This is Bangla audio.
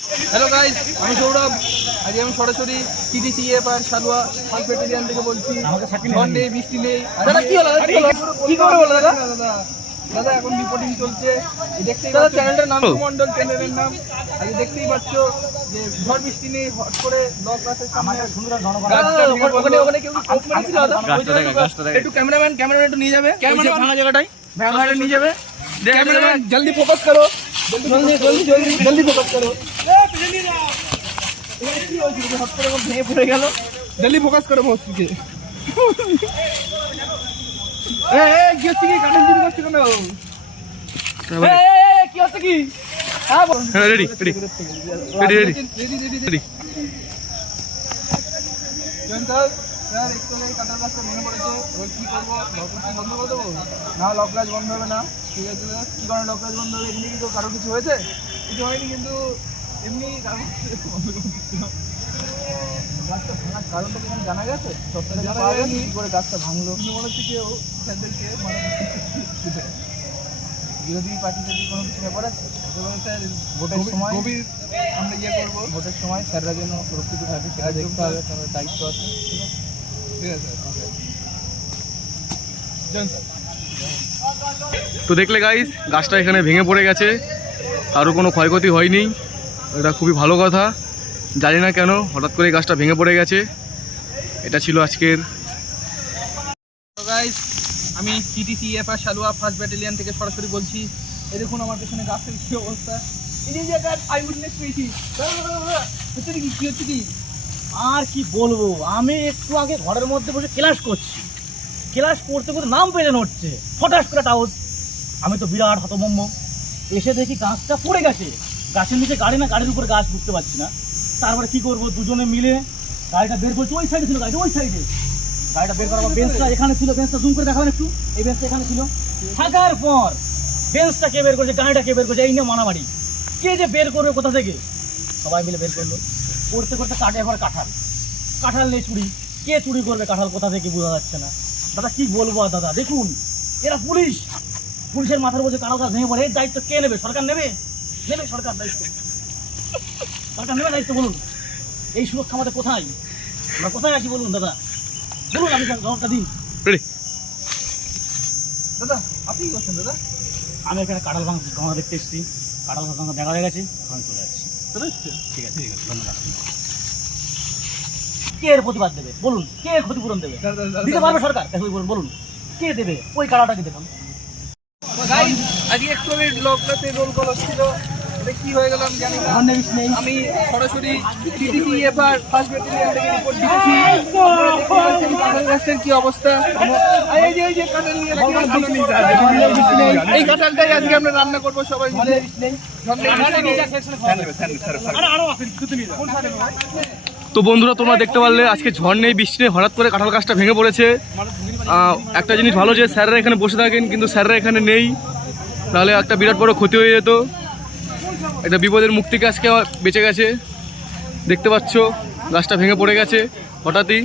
হ্যালো গাইস, আমি সৌরভ। আজ আমি সরাসরি টিটিসি এপার সালুয়া ফার্স্ট ব্যাটালিয়ন থেকে বলছি। ঝড় নেই, বৃষ্টি নেই। দাদা কি হলো? কি করে বলো দাদা? দাদা এখন রিপোর্টিং চলছে, দেখতেই পাচ্ছ। চ্যানেলটার নাম মন্ডল চ্যানেলের নাম। আজ দেখতেই পাচ্ছ যে ঝড় বৃষ্টি নেই, হট করে লক আছে সামনে। ওখানে কেউ কোপ মেরেছিল দাদা? একটু ক্যামেরাম্যান একটু নিয়ে যাবে ভাঙা জায়গাটাই, ভাঙাটা নিয়ে যাবে। ক্যামেরাম্যান জলদি ফোকাস করো, জলদি ফোকাস করো। হট করে ভেঙে পড়ে গেল। জলদি ফোকাস করো মস্তিকে। কি হচ্ছে কি? কাঠের চুরি করছে কেন? কি হচ্ছে কি? হ্যাঁ ready ready ready ready ready. Sir একটু কাটার গাছটা ভেঙে পড়েছে, এবার কি করবো? বন্ধ করে দেবো না? লক গাছ বন্ধ হবে না। ঠিক আছে, কি কারণে লক গাছ বন্ধ হবে? এমনি কিন্তু কারো কিছু হয়েছে? কিছু হয়নি, কিন্তু এমনি কারণ গাছটা ভাঙার কারণটা কি জানা গেছে? সপ্তাহে জানা যায়নি কি করে গাছটা ভাঙলো। মনে হচ্ছে কেউ স্যারদেরকে বিরোধী পার্টি যদি কোনো কিছু ব্যাপার আছে, স্যার ভোটের সময় আমরা করবো। ভোটের সময় স্যাররা যেন সুরক্ষিত থাকে সেটা দেখতে হবে, তাদের দায়িত্ব আছে। ঠিক আছে, তো দেখলে গাইস, গাছটা এখানে ভেঙে পড়ে গেছে, কারো কোনো ক্ষয়ক্ষতি হয়নি। এটা খুবই ভালো কথা। জানি না কেন হঠাৎ করে গাছটা ভেঙে পড়ে গেছে। এটা ছিল আজকের। গাইস, আমি টিটিসি এফআর সালুয়া ফার্স্ট ব্যাটালিয়ন থেকে সরাসরি বলছি। এই দেখুন আমার পেছনে গাছের কি অবস্থা। এই যে আই উইটনেস পেয়েছি। হচ্ছে কি? কি হচ্ছে কি? আর কি বলবো, আমি একটু আগে ঘরের মধ্যে বসে ক্লাস করছি। ক্লাস করতে করতে নাম পেয়ে হচ্ছে ফটাস করে টাউস। আমি তো বিরাট হতভম্ব। এসে দেখি গাছটা পড়ে গেছে। গাছের নিচে গাড়ি না গাড়ির উপরে গাছ, বুঝতে পারছি না। তারপরে কি করবো, দুজনে মিলে গাড়িটা বের করছি। ওই সাইডে ছিল গাড়িটা, ওই সাইডে গাড়িটা বের করার পর বেঞ্চটা এখানে ছিল। বেঞ্চটা জুম করে দেখাবেন একটু। এই বেঞ্চটা এখানে ছিল। থাকার পর বেঞ্চটা কে বের করছে, গাড়িটা কে বের করছে, এই নিয়ে মারামারি। কে যে বের করবে কোথা থেকে, সবাই মিলে বের করলো। করতে করতে কাটে একবার কাঁঠাল নেই চুরি। কে চুরি করবে কাঁঠাল কোথা থেকে বোঝা যাচ্ছে না। দাদা কি বলবো আর দাদা, দেখুন এরা পুলিশের মাথার মধ্যে কারো কাজ ভেঙে পড়ে। এর দায়িত্ব কে নেবে? সরকার নেবে? সরকার দায়িত্ব, সরকার নেবে দায়িত্ব। বলুন এই সুরক্ষা আমাদের কোথায়? আমরা কোথায় আছি বলুন দাদা, বলুন। আমি জবাবটা দিন। দাদা আপনি কি করছেন? দাদা আমি এখানে কাঁঠাল ভাঙা দেখতে এসেছি। কাঁঠাল ভাঙা দেখা হয়ে গেছে, আমি চলে যাচ্ছি। ঠিক আছে, ধন্যবাদ। কে এর প্রতিবাদ দেবে বলুন? কে ক্ষতিপূরণ দেবে? দিতে পারবে সরকার? বলুন কে দেবে? ওই কাড়াটাকে দেখুন। আজকে একটু লোকটাতে রোল কল ছিল, কি হয়ে গেল আমি জানি না। আমি সরাসরি টিটিসি এফআর ফার্স্ট ব্যাটালিয়ন থেকে রিপোর্ট দিচ্ছি। কাঁঠাল গাছের কি অবস্থা? এই কাঁঠালটাই আজকে আমরা রান্না করবো সবাই মিলে। তো বন্ধুরা, তোমরা দেখতে পারলে আজকে ঝড় নেই, বৃষ্টি নেই, হঠাৎ করে কাঁঠাল গাছটা ভেঙে পড়েছে। একটা জিনিস ভালো যে স্যাররা এখানে বসে থাকেন, কিন্তু স্যাররা এখানে নেই, তাহলে একটা বিরাট বড় ক্ষতি হয়ে যেত। একটা বিপদের মুখ থেকে আজকে বেঁচে গেছে। দেখতে পাচ্ছ গাছটা ভেঙে পড়ে গেছে হঠাৎই।